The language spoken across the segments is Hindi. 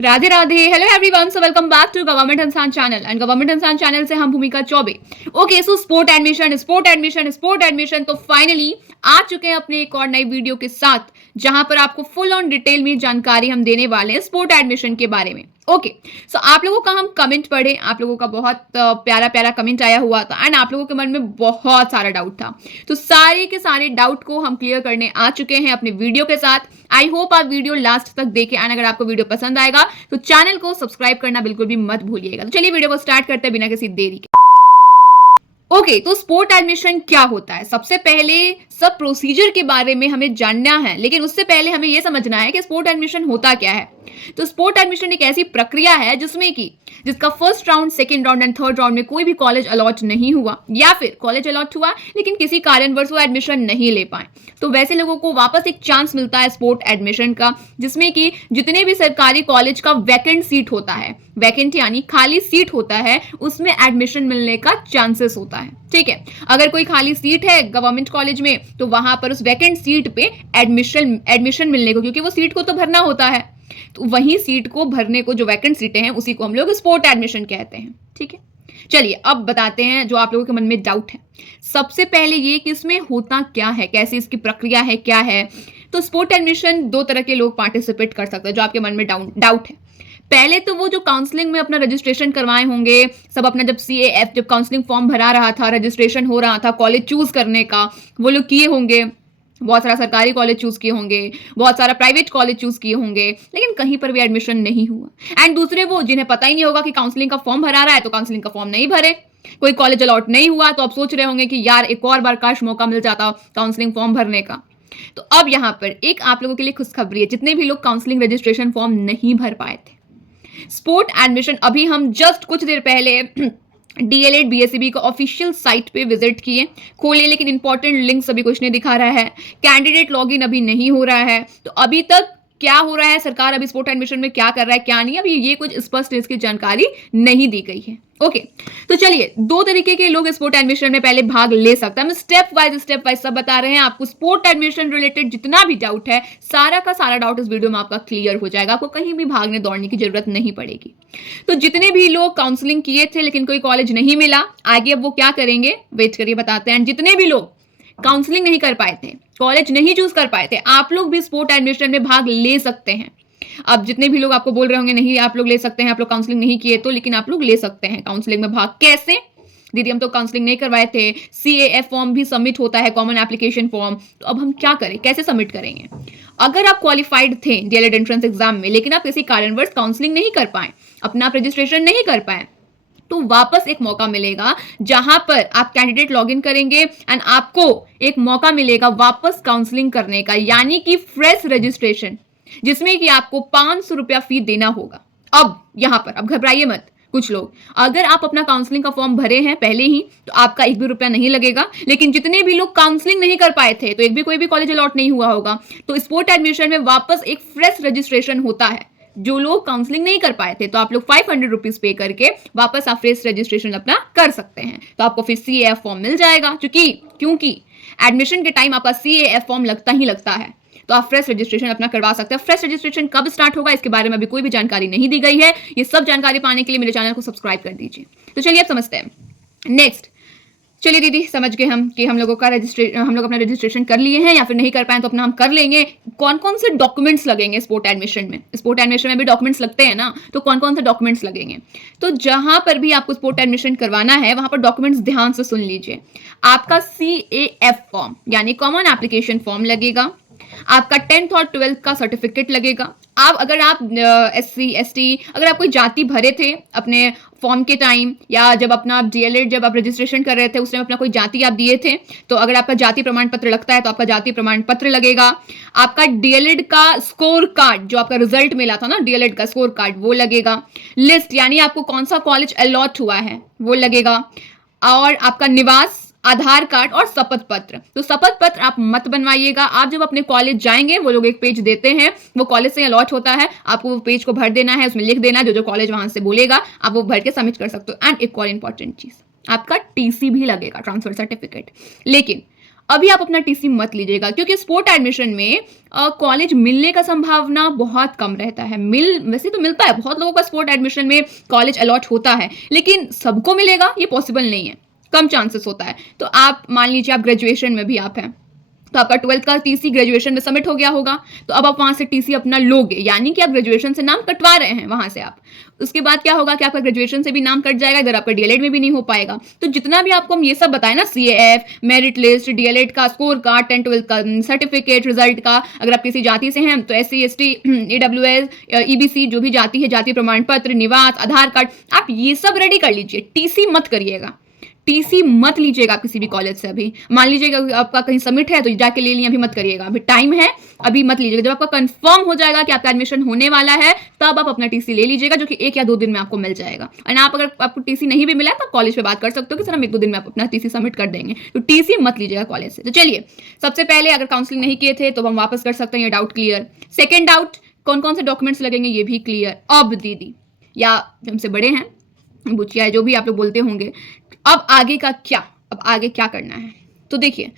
Radhe Radhe. Hello everyone, so welcome back to government Insaan channel and government Insaan channel से हम Bhumika Chaubey. Okay, so sport admission तो फाइनली आ चुके हैं अपने एक और नई वीडियो के साथ, जहां पर आपको फुल ऑन डिटेल में जानकारी हम देने वाले हैं स्पोर्ट एडमिशन के बारे में। ओके, सो आप लोगों का हम कमेंट पढ़े, आप लोगों का बहुत प्यारा प्यारा कमेंट आया हुआ था एंड आप लोगों के मन में बहुत सारा डाउट था। तो सारे के सारे डाउट को हम क्लियर करने आ चुके हैं अपने वीडियो के साथ। आई होप आप वीडियो लास्ट तक देखें एंड अगर आपको वीडियो पसंद आएगा तो चैनल को सब्सक्राइब करना बिल्कुल भी मत भूलिएगा। तो चलिए वीडियो को स्टार्ट करते हैं बिना किसी देरी के। ओके, तो स्पोर्ट एडमिशन क्या होता है? सबसे पहले सब प्रोसीजर के बारे में हमें जानना है, लेकिन उससे पहले हमें यह समझना है कि स्पोर्ट एडमिशन होता क्या है। तो स्पोर्ट एडमिशन एक ऐसी प्रक्रिया है जिसका first round, second round and third round में कोई भी कॉलेज अलॉट नहीं हुआ, या फिर कॉलेज अलॉट हुआ लेकिन किसी कारणवश वो एडमिशन नहीं ले पाए, तो वैसे लोगों को वापस एक चांस मिलता है स्पोर्ट एडमिशन का, जिसमें कि जितने भी सरकारी कॉलेज का वैकेंट सीट होता है, वैकेंट यानी खाली सीट होता है, उसमें एडमिशन मिलने का चांसेस होता है। ठीक है, अगर कोई खाली सीट है गवर्नमेंट कॉलेज में तो वहां पर उस वैकेंट सीट पे एडमिशन मिलने को, क्योंकि वो सीट को तो भरना होता है, तो वही सीट को भरने को, जो वैकेंट सीटें हैं उसी को हम लोग स्पोर्ट एडमिशन कहते हैं। ठीक है, चलिए अब बताते हैं जो आप लोगों के मन में डाउट है। सबसे पहले ये कि इसमें होता क्या है, कैसे इसकी प्रक्रिया है, क्या है। तो स्पोर्ट एडमिशन दो तरह के लोग पार्टिसिपेट कर सकते हैं, जो आपके मन में डाउट है। पहले तो वो जो काउंसलिंग में अपना रजिस्ट्रेशन करवाए होंगे, सब अपना जब CAF जब काउंसलिंग फॉर्म भरा रहा था, रजिस्ट्रेशन हो रहा था कॉलेज चूज करने का, वो लोग किए होंगे, बहुत सारा सरकारी कॉलेज चूज किए होंगे, बहुत सारा प्राइवेट कॉलेज चूज किए होंगे, लेकिन कहीं पर भी एडमिशन नहीं हुआ। एंड दूसरे वो जिन्हें पता ही नहीं होगा कि काउंसलिंग का फॉर्म भरा रहा है, तो काउंसलिंग का फॉर्म नहीं भरे, कोई कॉलेज अलॉट नहीं हुआ, तो आप सोच रहे होंगे कि यार एक और बार काश मौका मिल जाता काउंसलिंग फॉर्म भरने का। तो अब यहाँ पर एक आप लोगों के लिए खुशखबरी है, जितने भी लोग काउंसलिंग रजिस्ट्रेशन फॉर्म नहीं भर पाए थे, स्पोर्ट एडमिशन अभी हम जस्ट कुछ देर पहले DLED BSCB का ऑफिशियल साइट पे विजिट किए, खोले, लेकिन इंपॉर्टेंट लिंक अभी कुछ नहीं दिखा रहा है, कैंडिडेट लॉगिन अभी नहीं हो रहा है। तो अभी तक क्या हो रहा है, सरकार अभी स्पोर्ट एडमिशन में क्या कर रहा है क्या नहीं, अभी ये कुछ स्पष्ट इसकी जानकारी नहीं दी गई है। ओके, तो चलिए दो तरीके के लोग स्पोर्ट एडमिशन में पहले भाग ले सकते हैं। हम स्टेप वाइज सब बता रहे हैं आपको। स्पोर्ट एडमिशन रिलेटेड जितना भी डाउट है, सारा का सारा डाउट इस वीडियो में आपका क्लियर हो जाएगा, आपको कहीं भी भागने दौड़ने की जरूरत नहीं पड़ेगी। तो जितने भी लोग काउंसलिंग किए थे लेकिन कोई कॉलेज नहीं मिला, आगे अब वो क्या करेंगे, वेट करिए बताते हैं। जितने भी लोग काउंसलिंग नहीं कर पाए थे, कॉलेज नहीं चूज कर पाए थे, आप लोग भी स्पोर्ट एडमिशन में भाग ले सकते हैं। अब जितने भी लोग आपको बोल रहे होंगे नहीं आप लोग ले सकते हैं, आप लोग काउंसलिंग नहीं किए तो, लेकिन आप लोग ले सकते हैं काउंसलिंग में भाग। कैसे? दीदी हम तो काउंसलिंग नहीं करवाए थे, CAF फॉर्म भी सबमिट होता है, कॉमन एप्लीकेशन फॉर्म, तो अब हम क्या करें, कैसे सबमिट करेंगे? अगर आप क्वालिफाइड थे DLED एंट्रेंस एग्जाम में, लेकिन आप किसी कारणवश काउंसलिंग नहीं कर पाए, अपना आप रजिस्ट्रेशन नहीं कर पाए, तो वापस एक मौका मिलेगा जहां पर आप कैंडिडेट लॉगिन करेंगे एंड आपको एक मौका मिलेगा वापस काउंसलिंग करने का, यानी कि फ्रेश रजिस्ट्रेशन, जिसमें कि आपको 500 रुपया फी देना होगा। अब यहां पर अब घबराइए मत, कुछ लोग अगर आप अपना काउंसलिंग का फॉर्म भरे हैं पहले ही तो आपका एक भी रुपया नहीं लगेगा, लेकिन जितने भी लोग काउंसलिंग नहीं कर पाए थे, तो एक भी कोई भी कॉलेज अलॉट नहीं हुआ होगा, तो स्पोर्ट एडमिशन में वापस एक फ्रेश रजिस्ट्रेशन होता है। जो लोग काउंसलिंग नहीं कर पाए थे तो आप लोग 500 रुपीज पे करके वापस आप फ्रेश रजिस्ट्रेशन अपना कर सकते हैं, तो आपको फिर CAF फॉर्म मिल जाएगा, क्योंकि एडमिशन के टाइम आपका CAF फॉर्म लगता ही लगता है, तो आप फ्रेश रजिस्ट्रेशन अपना करवा सकते हैं। फ्रेश रजिस्ट्रेशन कब स्टार्ट होगा इसके बारे में अभी कोई भी जानकारी नहीं दी गई है, ये सब जानकारी पाने के लिए मेरे चैनल को सब्सक्राइब कर दीजिए। तो चलिए अब समझते हैं नेक्स्ट। चलिए दीदी समझ गए हम कि हम लोग अपना रजिस्ट्रेशन कर लिए हैं, या फिर नहीं कर पाए तो अपना हम कर लेंगे। कौन कौन से डॉक्यूमेंट्स लगेंगे स्पोर्ट एडमिशन में? स्पोर्ट एडमिशन में भी डॉक्यूमेंट्स लगते हैं ना, तो कौन कौन से डॉक्यूमेंट्स लगेंगे? तो जहां पर भी आपको स्पोर्ट एडमिशन करवाना है वहां पर डॉक्यूमेंट्स ध्यान से सुन लीजिए। आपका CAF फॉर्म यानी कॉमन एप्लीकेशन फॉर्म लगेगा, आपका 10th और 12th का सर्टिफिकेट लगेगा। अगर आप SC ST अगर आप कोई जाति भरे थे अपने फॉर्म के टाइम, या जब अपना DLED जब आप रजिस्ट्रेशन कर रहे थे उस टाइम अपना कोई जाति आप दिए थे, तो अगर आपका जाति प्रमाण पत्र लगता है तो आपका जाति प्रमाण पत्र लगेगा। आपका DLED का स्कोर कार्ड, जो आपका रिजल्ट मिला था ना DLED का स्कोर कार्ड, वो लगेगा। लिस्ट यानी आपको कौन सा कॉलेज अलॉट हुआ है वो लगेगा, और आपका निवास, आधार कार्ड और शपथ पत्र। तो शपथ पत्र आप मत बनवाइएगा, आप जब अपने कॉलेज जाएंगे वो लोग एक पेज देते हैं, वो कॉलेज से अलॉट होता है, आपको वो पेज को भर देना है, उसमें लिख देना जो कॉलेज वहां से बोलेगा, आप वो भर के सबमिट कर सकते हो। एंड एक और इंपॉर्टेंट चीज, आपका TC भी लगेगा, ट्रांसफर सर्टिफिकेट। लेकिन अभी आप अपना टीसी मत लीजिएगा, क्योंकि स्पोर्ट एडमिशन में कॉलेज मिलने का संभावना बहुत कम रहता है। वैसे तो मिलता है, बहुत लोगों का स्पोर्ट एडमिशन में कॉलेज अलॉट होता है, लेकिन सबको मिलेगा ये पॉसिबल नहीं है, कम चांसेस होता है। तो आप मान लीजिए आप ग्रेजुएशन में भी आप हैं, तो आपका 12th का टीसी ग्रेजुएशन में सबमिट हो गया होगा, तो अब आप वहां से टीसी अपना लोगे, यानी कि आप ग्रेजुएशन से नाम कटवा रहे हैं वहां से आप। उसके बाद क्या होगा कि आपका ग्रेजुएशन से भी नाम कट जाएगा, इधर आपका डीएलएड में भी नहीं हो पाएगा। तो जितना भी आपको हम ये सब बताए ना, सीएएफ, मेरिट लिस्ट, डीएलएड का स्कोर कार्ड, 10th 12th का सर्टिफिकेट, रिजल्ट का, अगर आप किसी जाति से हैं तो SC ST AWS EBC जो भी जाति है, जाति प्रमाण पत्र, निवास, आधार कार्ड, आप ये सब रेडी कर लीजिए। टीसी मत करिएगा, टीसी मत लीजिएगा किसी भी कॉलेज से। अभी मान लीजिएगा आपका कहीं सबमिट है तो जाके ले लिए, अभी मत करिएगा, अभी टाइम है, अभी मत लीजिएगा। जब आपका कंफर्म हो जाएगा कि आपका एडमिशन होने वाला है, तब आप अपना टीसी ले लीजिएगा, जो कि 1 या 2 दिन में आपको मिल जाएगा। एंड आप अगर आपको टीसी नहीं भी मिला तो कॉलेज पे बात कर सकते हो कि सर हम 1-2 दिन में आप अपना टीसी सबमिट कर देंगे। तो टीसी मत लीजिएगा कॉलेज से। तो चलिए, सबसे पहले अगर काउंसलिंग नहीं किए थे तो हम वापस कर सकते हैं, ये डाउट क्लियर। सेकेंड डाउट, कौन कौन से डॉक्यूमेंट्स लगेंगे ये भी क्लियर। अब दीदी या हमसे बड़े हैं, बुचिया है, जो भी आप लोग बोलते होंगे, अब आगे का क्या, अब आगे क्या करना है। तो देखिए,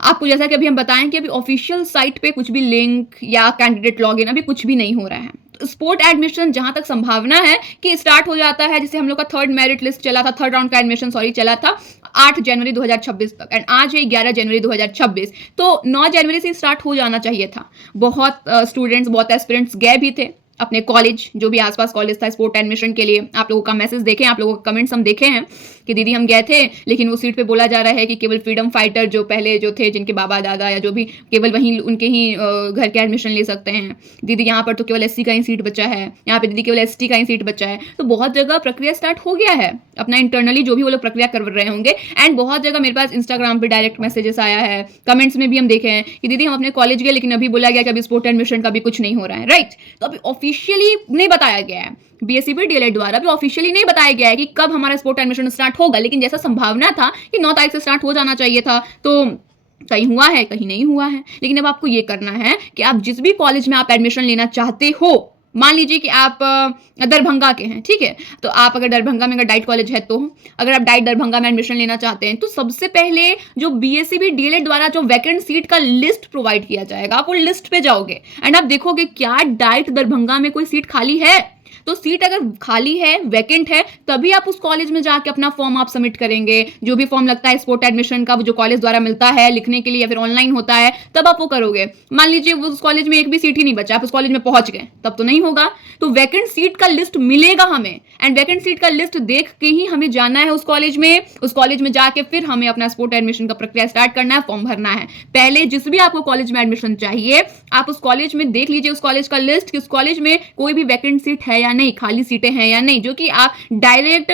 आपको जैसा कि अभी हम बताएं कि अभी ऑफिशियल साइट पे कुछ भी लिंक या कैंडिडेट लॉगिन अभी कुछ भी नहीं हो रहा है। तो स्पोर्ट एडमिशन जहां तक संभावना है कि स्टार्ट हो जाता है, जैसे हम लोग का 3rd मेरिट लिस्ट चला था, 3rd राउंड का एडमिशन चला था 8 जनवरी 2026 तक, एंड आज है 11 जनवरी 2026, तो 9 जनवरी से स्टार्ट हो जाना चाहिए था। बहुत स्टूडेंट्स, बहुत एस्पिरेंट्स गए भी थे अपने कॉलेज, जो भी आसपास कॉलेज था स्पोर्ट एडमिशन के लिए। आप लोगों का मैसेज देखे, आप लोगों के कमेंट्स हम देखे हैं कि दीदी हम गए थे, लेकिन वो सीट पे बोला जा रहा है कि केवल फ्रीडम फाइटर जो पहले जो थे, जिनके बाबा दादा या जो भी, केवल वहीं उनके ही घर के एडमिशन ले सकते हैं। दीदी यहाँ पर तो केवल SC का ही सीट बचा है, यहाँ पे दीदी केवल ST का ही सीट बचा है। तो बहुत जगह प्रक्रिया स्टार्ट हो गया है अपना इंटरनली, जो भी वो लोग प्रक्रिया कर रहे होंगे। एंड बहुत जगह मेरे पास इंस्टाग्राम पे डायरेक्ट मैसेजेस आया है, कमेंट्स में भी हम देखे हैं कि दीदी हम अपने कॉलेज गए, लेकिन अभी बोला गया कि अभी स्पोर्ट एडमिशन का भी कुछ नहीं हो रहा है, राइट। तो अभी ऑफिशियली नहीं बताया गया है, BSCB DLED द्वारा भी ऑफिशियली नहीं बताया गया है कि कब हमारा स्पोर्ट एडमिशन स्टार्ट होगा। लेकिन जैसा संभावना था कि 9 तारीख से स्टार्ट हो जाना चाहिए था, तो कहीं हुआ है, कहीं नहीं हुआ है। लेकिन अब आपको ये करना है कि आप जिस भी कॉलेज में आप एडमिशन लेना चाहते हो, मान लीजिए कि आप दरभंगा के हैं, ठीक है, तो आप अगर दरभंगा में अगर डाइट कॉलेज है, तो अगर आप डाइट दरभंगा में एडमिशन लेना चाहते हैं, तो सबसे पहले जो BSCB DLED द्वारा जो वैकेंट सीट का लिस्ट प्रोवाइड किया जाएगा, आप वो लिस्ट पे जाओगे एंड आप देखोगे क्या डाइट दरभंगा में कोई सीट खाली है। तो सीट अगर खाली है, वैकेंट है, तभी आप उस कॉलेज में जाके अपना फॉर्म आप सबमिट करेंगे। जो भी फॉर्म लगता है स्पोर्ट एडमिशन का, वो जो कॉलेज द्वारा मिलता है लिखने के लिए या फिर ऑनलाइन होता है, तब आप वो करोगे। मान लीजिए उस कॉलेज में एक भी सीट ही नहीं बचा, आप उस कॉलेज में पहुंच गए, तब तो नहीं होगा। तो वैकेंट सीट का लिस्ट मिलेगा हमें, एंड वैकेंट सीट का लिस्ट देख के ही हमें जाना है उस कॉलेज में। उस कॉलेज में जाके फिर हमें अपना स्पोर्ट एडमिशन का प्रक्रिया स्टार्ट करना है, फॉर्म भरना है। पहले जिस भी आपको कॉलेज में एडमिशन चाहिए, आप उस कॉलेज में देख लीजिए उस कॉलेज का लिस्ट कि उस कॉलेज में कोई भी वैकेंट सीट है या नहीं, खाली सीटें हैं या नहीं, जो कि आप direct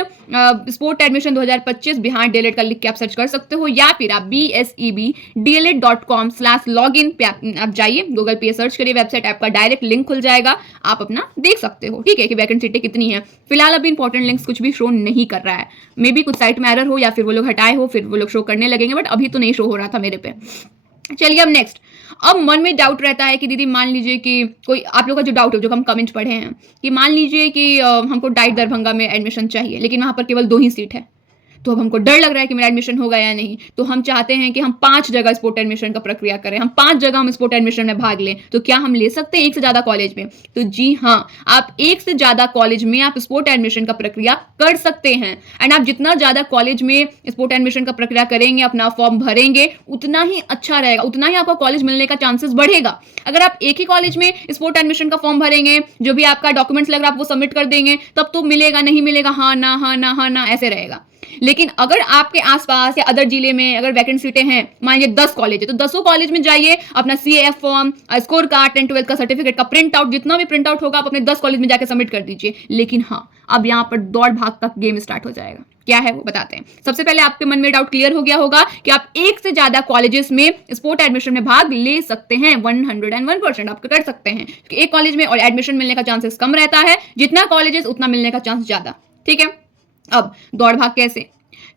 sport admission 2025 Bihar DLED का लिख के आप सर्च कर सकते हो, या फिर आप bsebdled.com/login पे आप जाइए, गूगल पे सर्च करिए, वेबसाइट आपका डायरेक्ट लिंक खुल जाएगा, आप अपना देख सकते हो, ठीक है, कि वैकेंट सीटें कितनी है। फिलहाल अभी इंपॉर्टेंट लिंक्स कुछ भी शो नहीं कर रहा है, मे बी कुछ साइट में एरर हो या फिर वो लोग हटाए हो, फिर वो लोग शो करने लगेंगे, बट अभी तो नहीं शो हो रहा था मेरे पे। चलिए अब नेक्स्ट, अब मन में डाउट रहता है कि दीदी मान लीजिए कि कोई, आप लोगों का जो डाउट है, जो हम कमेंट पढ़े हैं, कि मान लीजिए कि हमको डाइट दरभंगा में एडमिशन चाहिए, लेकिन वहां पर केवल 2 ही सीट है, तो अब हमको डर लग रहा है कि मेरा एडमिशन होगा या नहीं। तो हम चाहते हैं कि हम 5 जगह स्पोर्ट एडमिशन का प्रक्रिया करें, हम 5 जगह हम स्पोर्ट एडमिशन में भाग लें। तो क्या हम ले सकते हैं एक से ज्यादा कॉलेज में? तो जी हाँ, आप एक से ज्यादा कॉलेज में आप स्पोर्ट एडमिशन का प्रक्रिया कर सकते हैं। एंड आप जितना ज्यादा कॉलेज में स्पोर्ट एडमिशन का प्रक्रिया करेंगे, अपना फॉर्म भरेंगे, उतना ही अच्छा रहेगा, उतना ही आपको कॉलेज मिलने का चांसेस बढ़ेगा। अगर आप एक ही कॉलेज में स्पोर्ट एडमिशन का फॉर्म भरेंगे, जो भी आपका डॉक्यूमेंट्स लग रहा है आप वो सबमिट कर देंगे, तब तो मिलेगा, नहीं मिलेगा, हाँ ना हाँ ना हाँ ना ऐसे रहेगा। लेकिन अगर आपके आसपास या अदर जिले में अगर वैकेंट सीटें हैं, मान लीजिए 10 कॉलेज है, तो 10 कॉलेज में जाइए, अपना CAF form, score card, 10th 12th का सर्टिफिकेट का प्रिंट आउट, जितना भी प्रिंट आउट होगा आप अपने 10 कॉलेज में जाकर सबमिट कर दीजिए। लेकिन हाँ, अब यहाँ पर दौड़ भाग का गेम स्टार्ट हो जाएगा। क्या है वो बताते हैं। सबसे पहले आपके मन में डाउट क्लियर हो गया होगा कि आप एक से ज्यादा कॉलेजेस में स्पोर्ट एडमिशन में भाग ले सकते हैं, 101% आप कर सकते हैं, क्योंकि एक कॉलेज में और एडमिशन मिलने का चांसेस कम रहता है, जितना कॉलेजेस उतना मिलने का चांस ज्यादा। ठीक है, अब दौड़ भाग कैसे?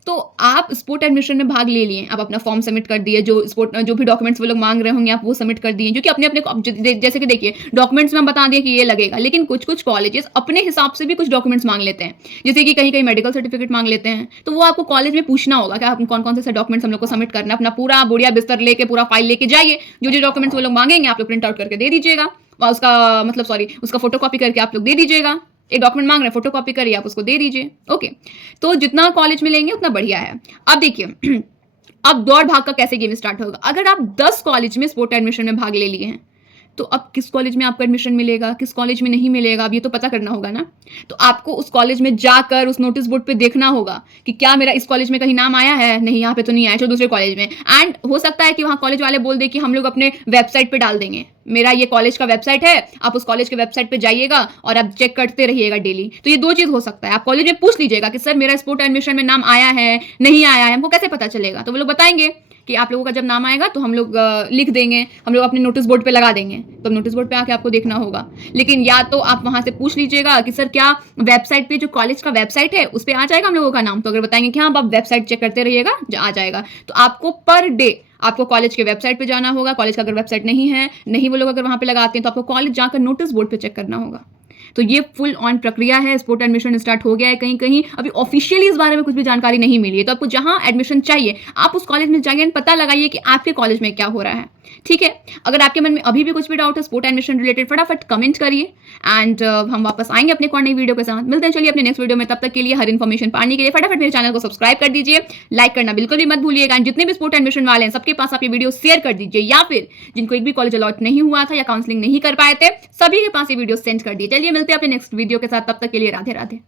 तो आप स्पोर्ट एडमिशन में भाग ले लिए, आप अपना फॉर्म सबमिट कर दिए, जो भी डॉक्यूमेंट्स वो लोग मांग रहे होंगे आप वो सबमिट कर दिए, जो कि अपने जैसे कि देखिए डॉक्यूमेंट्स में हम बता दिए कि ये लगेगा, लेकिन कुछ कुछ कॉलेजेस अपने हिसाब से भी कुछ डॉक्यूमेंट्स मांग लेते हैं, जैसे कि कहीं कहीं मेडिकल सर्टिफिकेट मांग लेते हैं। तो वो आपको कॉलेज में पूछना होगा कि आप कौन कौन से डॉक्यूमेंट्स हम लोग को सबमिट करना है। अपना पूरा बुढ़िया बिस्तर लेके पूरा फाइल लेके जाइए, जो जो डॉक्यूमेंट्स वो लोग मांगेंगे आप लोग प्रिंट आउट करके दे दीजिएगा, उसका मतलब सॉरी उसका फोटो कॉपी करके आप लोग दे दीजिएगा। एक डॉक्यूमेंट मांग रहे हैं, फोटो कॉपी करिए, आप उसको दे दीजिए। ओके, तो जितना कॉलेज में लेंगे उतना बढ़िया है। अब देखिए अब दौड़ भाग का कैसे गेम स्टार्ट होगा। अगर आप 10 कॉलेज में स्पोर्ट एडमिशन में भाग ले लिए हैं, तो अब किस कॉलेज में आपको एडमिशन मिलेगा, किस कॉलेज में नहीं मिलेगा, अब ये तो पता करना होगा ना। तो आपको उस कॉलेज में जाकर उस नोटिस बोर्ड पे देखना होगा कि क्या मेरा इस कॉलेज में कहीं नाम आया है, नहीं यहाँ पे तो नहीं आया, चलो दूसरे कॉलेज में। एंड हो सकता है कि वहाँ कॉलेज वाले बोल दे कि हम लोग अपने वेबसाइट पे डाल देंगे, मेरा ये कॉलेज का वेबसाइट है, आप उस कॉलेज के वेबसाइट पे जाइएगा और आप चेक करते रहिएगा डेली। तो ये दो चीज हो सकता है, आप कॉलेज में पूछ लीजिएगा कि सर मेरा स्पोर्ट एडमिशन में नाम आया है नहीं आया है, हमको कैसे पता चलेगा। तो वो लोग बताएंगे कि आप लोगों का जब नाम आएगा तो हम लोग लिख देंगे, हम लोग अपने नोटिस बोर्ड पे लगा देंगे, तो नोटिस बोर्ड पे आके आपको देखना होगा। लेकिन या तो आप वहां से पूछ लीजिएगा कि सर क्या वेबसाइट पे, जो कॉलेज का वेबसाइट है उस पर आ जाएगा हम लोगों का नाम, तो अगर बताएंगे कि हाँ आप वेबसाइट चेक करते रहिएगा आ जाएगा। तो आपको पर डे आपको कॉलेज के वेबसाइट पे जाना होगा। कॉलेज का अगर वेबसाइट नहीं है, नहीं वो लोग अगर वहां पे लगाते हैं, तो आपको कॉलेज जाकर नोटिस बोर्ड पे चेक करना होगा। तो ये फुल ऑन प्रक्रिया है। स्पोर्ट एडमिशन स्टार्ट हो गया है, कहीं कहीं अभी ऑफिशियली इस बारे में कुछ भी जानकारी नहीं मिली है। तो आपको जहां एडमिशन चाहिए आप उस कॉलेज में जाइए, पता लगाइए कि आपके कॉलेज में क्या हो रहा है। ठीक है, अगर आपके मन में अभी भी कुछ भी डाउट है स्पोर्ट एडमिशन रिलेटेड, फटाफट कमेंट करिए एंड हम वापस आएंगे अपने नई वीडियो के साथ। मिलते हैं चलिए अपने नेक्स्ट वीडियो में, तब तक के लिए हर इन्फॉर्मेशन पाने के लिए फटाफट मेरे चैनल को सब्सक्राइब कर दीजिए, लाइक करना बिल्कुल भी मत भूलिएगा। एंड जितने भी स्पोर्ट एडमिशन वाले हैं सबके पास आप ये वीडियो शेयर कर दीजिए, या फिर जिनको एक भी कॉलेज अलॉट नहीं हुआ था या काउंसलिंग नहीं कर पाए थे सभी के पास ये वीडियो सेंड कर दिए। चलिए मिलते हैं अपने नेक्स्ट वीडियो के साथ, तब तक के लिए राधे राधे।